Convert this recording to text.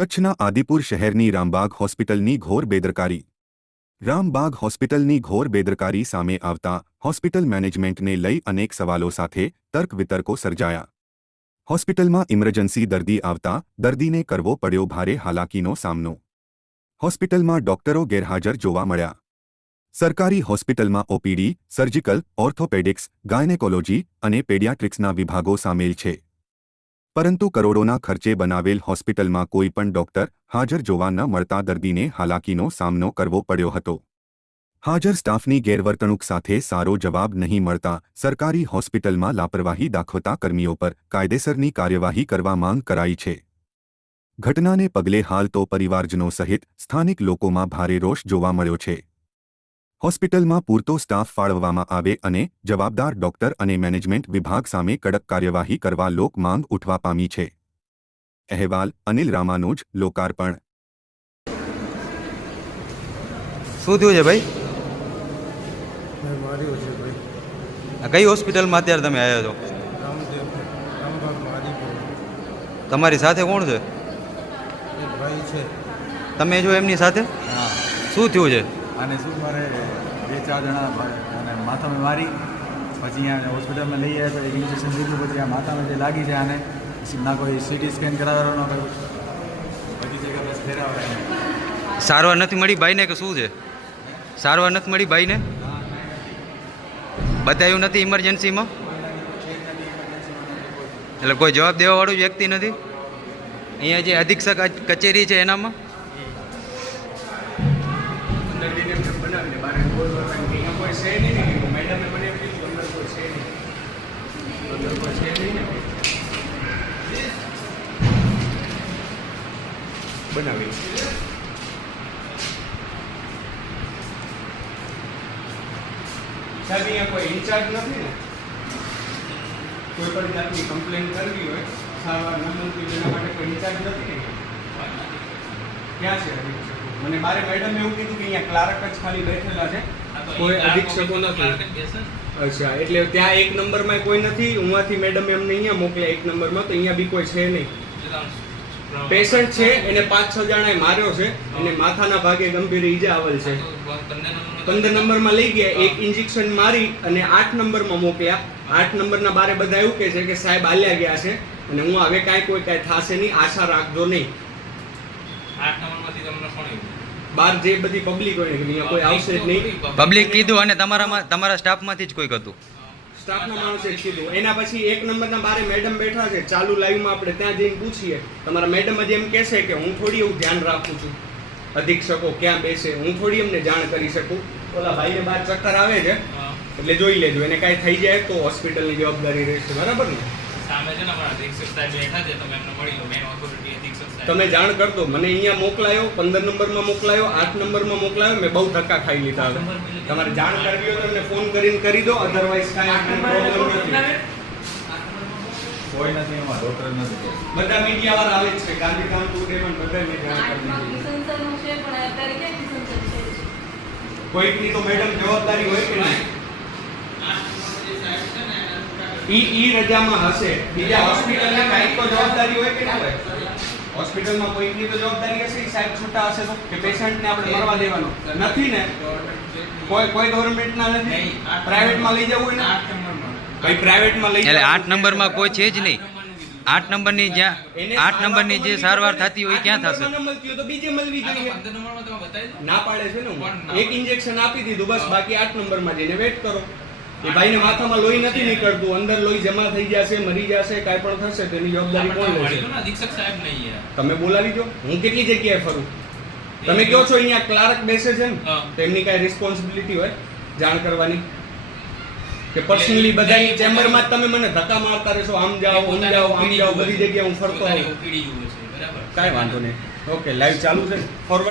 કચ્છના આદિપુર શહેરની રામબાગ હોસ્પિટલની ઘોર બેદરકારી. રામબાગ હોસ્પિટલની ઘોર બેદરકારી સામે આવતા હોસ્પિટલ મેનેજમેન્ટને લઈ અનેક સવાલો સાથે તર્ક વિતર્કો સર્જાયા. હોસ્પિટલમાં ઇમરજન્સી દર્દી આવતા દર્દીને કરવો પડ્યો ભારે હાલાકીનો સામનો. હોસ્પિટલમાં ડોક્ટરો ગેરહાજર જોવા મળ્યા. સરકારી હોસ્પિટલમાં ઓપીડી, સર્જિકલ, ઓર્થોપેડિક્સ, ગાયનેકોલોજી અને પેડિયાટ્રિક્સના વિભાગો સામેલ છે. પરંતુ કરોડોના ખર્ચે બનાવેલ હોસ્પિટલમાં કોઈ પણ ડોક્ટર હાજર જોવા ન મળતા દર્દીને હાલાકીનો સામનો કરવો પડ્યો હતો. હાજર સ્ટાફની ગેરવર્તણૂક સાથે સારો જવાબ નહીં મળતા સરકારી હોસ્પિટલમાં લાપરવાહી દાખવતા કર્મીઓ પર કાયદેસરની કાર્યવાહી કરવા માંગ કરાઈ છે. ઘટનાને પગલે હાલ તો પરિવારજનો સહિત સ્થાનિક લોકોમાં ભારે રોષ જોવા મળ્યો છે. હોસ્પિટલમાં પૂરતો સ્ટાફ ફાળવવામાં આવે અને જવાબદાર ડોક્ટર અને મેનેજમેન્ટ વિભાગ સામે કડક કાર્યવાહી કરવા લોક માંગ ઉઠવા પામી છે. અહેવાલ અનિલ રામાનુજ લોકાર્પણ. શું થયું છે ભાઈ? મેં માર્યો છે ભાઈ. આ કઈ હોસ્પિટલમાં અત્યારે તમે આવ્યા છો? તમારી સાથે કોણ છે? એક ભાઈ છે. તમે જો એમની સાથે? શું થયું છે? અને શું મારે બે ચાર જણા અને માથામાં મારી, પછી અહીંયા હોસ્પિટલમાં લઈ આવ્યા તો ઇન્જેક્શન લીધું, પછી આ માથામાં જે લાગી છે આને ના કોઈ સીટી સ્કેન કરાવવાનો બધી જગ્યા સારવાર નથી મળી ભાઈને કે શું છે? સારવાર નથી મળી ભાઈને? બતાવ્યું નથી ઇમરજન્સીમાં એટલે કોઈ જવાબ દેવાવાળું વ્યક્તિ નથી? અહીંયા જે અધિક્ષક કચેરી છે એનામાં? બનાવી સાહેબ અહીંયા કોઈ ઇન્ચાર્જ નથી ને કોઈ પણ જાતની કમ્પ્લેન કરવી હોય સારવાર ન મળતી હોય એના માટે કોઈ ઇન્ચાર્જ નથી ને ક્યાં છે અધિક્ષકો મને મારે મેડમ એવું કીધું કે અહીંયા ક્લાર્ક જ ખાલી બેઠેલા છે. કોઈ અધિક્ષકો નથી. અચ્છા એટલે ત્યાં એક નંબરમાં કોઈ નથી? ઉમાંથી મેડમ એમને અહીંયા મોકલ્યા એક નંબરમાં તો અહીંયા બી કોઈ છે નહીં. પેશન્ટ છે એને પાંચ છ જણાએ માર્યો છે અને માથાના ભાગે ગંભીર ઈજા આવેલ છે. પંદર નંબરમાં લઈ ગયા એક ઇન્જેક્શન મારી અને આઠ નંબરમાં મોકલ્યા. આઠ નંબરના બારે બધા એવું કહે છે કે સાહેબ આલ્યા ગયા છે અને હું હવે કાંઈ કોઈ કાંઈ થશે નહીં આશા રાખજો નહીં. બાર જે બધી પબ્લિક હોય અહીંયા કોઈ આવશે જ નહીં. પબ્લિક કીધું અને તમારામાં તમારા સ્ટાફમાંથી જ કોઈક હતું. સ્ટાફના માણસે કીધું. એના પછી એક નંબરના બારે મેડમ બેઠા છે. ચાલુ લાઈવમાં આપણે ત્યાં જઈને પૂછીએ. તમારા મેડમ જ એમ કહેશે કે હું થોડી એવું ધ્યાન રાખું છું. અધિક્ષકો ક્યાં બેસે હું થોડી એમને જાણ કરી શકું. ઓલા ભાઈને બહાર ચક્કર આવે છે. એટલે જોઈ લેજો. એને કાંઈ થઈ જાય તો હોસ્પિટલની જવાબદારી રહેશે. બરાબર ને? સામે છે ને અમારા અધિક્ષક સાહેબ બેઠા છે તમે એમને મળી લો. સાહેબ તમે જાણ કરતો મને અહીંયા મોકલાયો પંદર નંબરમાં મોકલાયો આઠ નંબરમાં મોકલાયો મેં બહુ ધક્કા ખાઈ લીધા હવે. તમારે જાણ કરવી હોય તો એમને ફોન કરીને કરી દો અધરવાઇઝ કાંઈ પ્રોબ્લેમ નથી. કોઈ નથી એમાં ડૉક્ટર નથી. બધા મીડિયા વાળા આવે છે. ગાંધીધામ કિશનસર છે જ? કોઈકની તો મેડમ જવાબદારી હોય કે નહીં? ઈ ઈ રજામાં હશે. બીજા હોસ્પિટલની કાંઈક તો જવાબદારી હોય કે ના હોય? હોસ્પિટલમાં કોઈકની તો જવાબદારી હશે સાહેબ છૂટા હશે તો કે પેશન્ટને આપણે મરવા દેવાનો. નથી ને? કોઈ કોઈ ગવર્મેન્ટના નથી? પ્રાઇવેટમાં લઈ જવું હોય ને? આઠ નંબરમાં. ભાઈ પ્રાઇવેટમાં લઈ એટલે આઠ નંબરમાં કોઈ છે જ નહીં. આઠ નંબરની જ્યાં આઠ આઠ નંબરની જે સારવાર થતી હોય ક્યાં થશે? નંબરમાં મળતી હોય તો બીજે મળવી જોઈએ. ના પાડે છે ને. ના એક ઇન્જેક્શન આપી દીધું બસ બાકી આઠ નંબરમાં જઈને વેટ કરો. એ ભાઈને માથામાં લોહી નથી નીકળતું. અંદર લોહી જમા થઈ જશે મરી જશે કાંઈ પણ થશે તેની જવાબદારી કોણ લેશે? અધિક્ષક સાહેબ નહીં તમે બોલાવી દો. હું કેટલી જગ્યાએ ફરું? તમે કહો છો અહીંયા ક્લાર્ક બેસે છે ને? તેમની કાંઈ રિસ્પોન્સિબિલિટી હોય? જાણ કરવાની? કે પર્સનલી બધા ચેમ્બરમાં તમે મને ધક્કા મારતા રહેશો આમ જાઓ આમ જાઓ આમ જાઓ બધી જગ્યાએ હું ફરતો હોઉં. કાંઈ વાંધો નહીં. ઓકે લાઈવ ચાલુ છે. ફોરવર્ડ